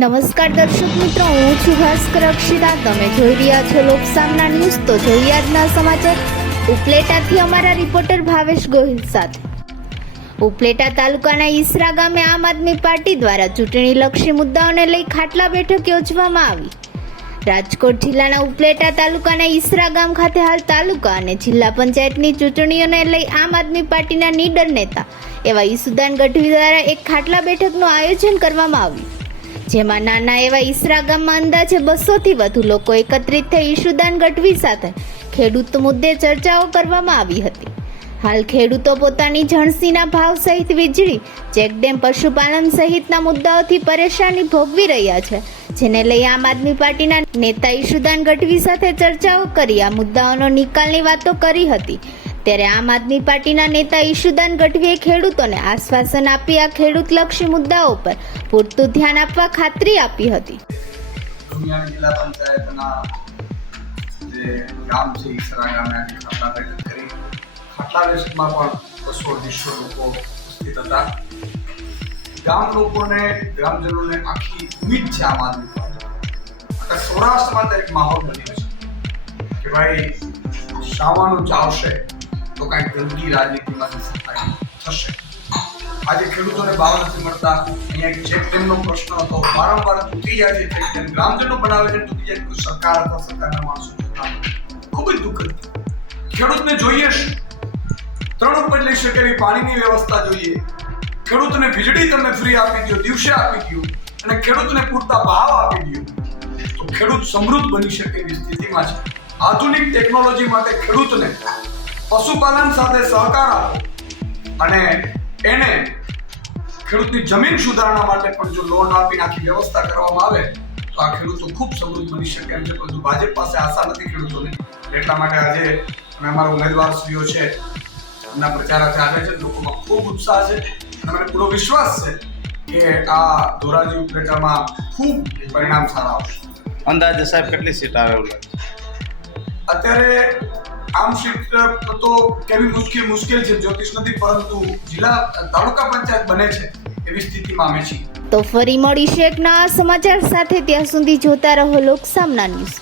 નમસ્કાર દર્શક મિત્રો, હું છું ભાસ્કર અક્ષિતા. તમે જોઈ રહ્યા છો લોકસામના ન્યૂઝ. તો જોઈએ આજના સમાચાર ઉપલેટાથી અમારા રિપોર્ટર ભાવેશ ગોહિલ સાથે. ઉપલેટા તાલુકાના ઈસરા ગામે આમ આદમી પાર્ટી દ્વારા ચૂંટણીલક્ષી મુદ્દાઓને લઈ ખાટલા બેઠક યોજવામાં આવી. રાજકોટ જિલ્લાના ઉપલેટા તાલુકાના ઈસરા ગામ ખાતે હાલ તાલુકા અને જિલ્લા પંચાયતની ચૂંટણીઓને લઈ આમ આદમી પાર્ટીના નીડર નેતા એવા ઈસુદાન ગઢવી દ્વારા એક ખાટલા બેઠકનું આયોજન કરવામાં આવ્યું, જેમાં નાના એવા ઈસરા ગામમાં અંદાજે 200 થી વધુ લોકો એકત્રિત થઈ ઈસુદાન ગઢવી સાથે ખેડૂત મુદ્દે ચર્ચાઓ કરવામાં આવી હતી. હાલ ખેડૂતો પોતાની જણસીના ભાવ સહિત વીજળી, ચેકડેમ, પશુપાલન સહિતના મુદ્દાઓથી પરેશાની ભોગવી રહ્યા છે, જેને લઈ આમ આદમી પાર્ટીના નેતા ઈસુદાન ગઢવી સાથે ચર્ચાઓ કરી આ મુદ્દાઓનો નિકાલની વાતો કરી હતી. ત્યારે આમ આદમી પાર્ટીના નેતા ઈસુદાન ગઢવીએ ખેડૂતોને આશ્વાસન આપી આ ખેડૂતલક્ષી મુદ્દાઓ પર પૂરતું ધ્યાન આપવા ખાતરી આપી હતી. જિલ્લા પંચાયતના જે ગામ છે ઈસરા ગામે ખાટલા બેઠક કરી. ખાટલા બેઠકમાં પણ 200-250 લોકો ઉપસ્થિત હતા. ગામ લોકોને, ગ્રામજનોને આખી ઉમ્મીદ છે આમ આદમી પાર્ટી. સૌરાષ્ટ્રમાં એક માહોલ બન્યો છે કે ભાઈ શાવાનું ચાલશે તો કાંઈક ગંદકી રાજનીતિમાંથી સફાઈ થશે. આજે ખેડૂતોને ભાવ નથી મળતા. અહીંયા એક ચેકડેમનો પ્રશ્ન હતો, વારંવાર તૂટી જાય છે ચેકડેમ, ગ્રામજનો બનાવે છે, તૂટી જાય. કોઈ સરકાર અથવા સરકારના માણસો ખૂબ જ દુઃખદ. ખેડૂતને જોઈએ 3 ઉપર લઈ શકે એવી પાણીની વ્યવસ્થા જોઈએ. ખેડૂતને વીજળી તમે ફ્રી આપી દો, દિવસે આપી દો, અને ખેડૂતને પૂરતા ભાવ આપી દો તો ખેડૂત સમૃદ્ધ બની શકે એવી સ્થિતિમાં છે. આધુનિક ટેકનોલોજી માટે ખેડૂતને પશુપાલન સાથે સહકાર આપો અને એને ખેડૂતની જમીન સુધારણા માટે પણ જો લોન આપીને આખી વ્યવસ્થા કરવામાં આવે તો આ ખેડૂતો ખૂબ સમૃદ્ધ બની શકે એમ છે. પરંતુ ભાજપ પાસે આશા નથી ખેડૂતોને. એટલા માટે આજે અમે અમારા ઉમેદવારશ્રીઓ છે એમના પ્રચાર ચાલે છે. લોકોમાં ખૂબ ઉત્સાહ છે અને મને પૂરો વિશ્વાસ છે કે આ ધોરાજી ઉપલેટામાં ખૂબ પરિણામ સારા આવશે. અંદાજે સાહેબ કેટલી સીટ આવે એવું લાગે? અત્યારે આમ સીટ તો કેવી મુશ્કેલ છે, જ્યોતિષ નથી, પરંતુ જિલ્લા તાલુકા પંચાયત બને છે એવી સ્થિતિમાં અમે છીએ. તો ફરી મળીશું એક નવા સમાચાર સાથે. ત્યાં સુધી જોતા રહો લોકસામના ન્યૂઝ.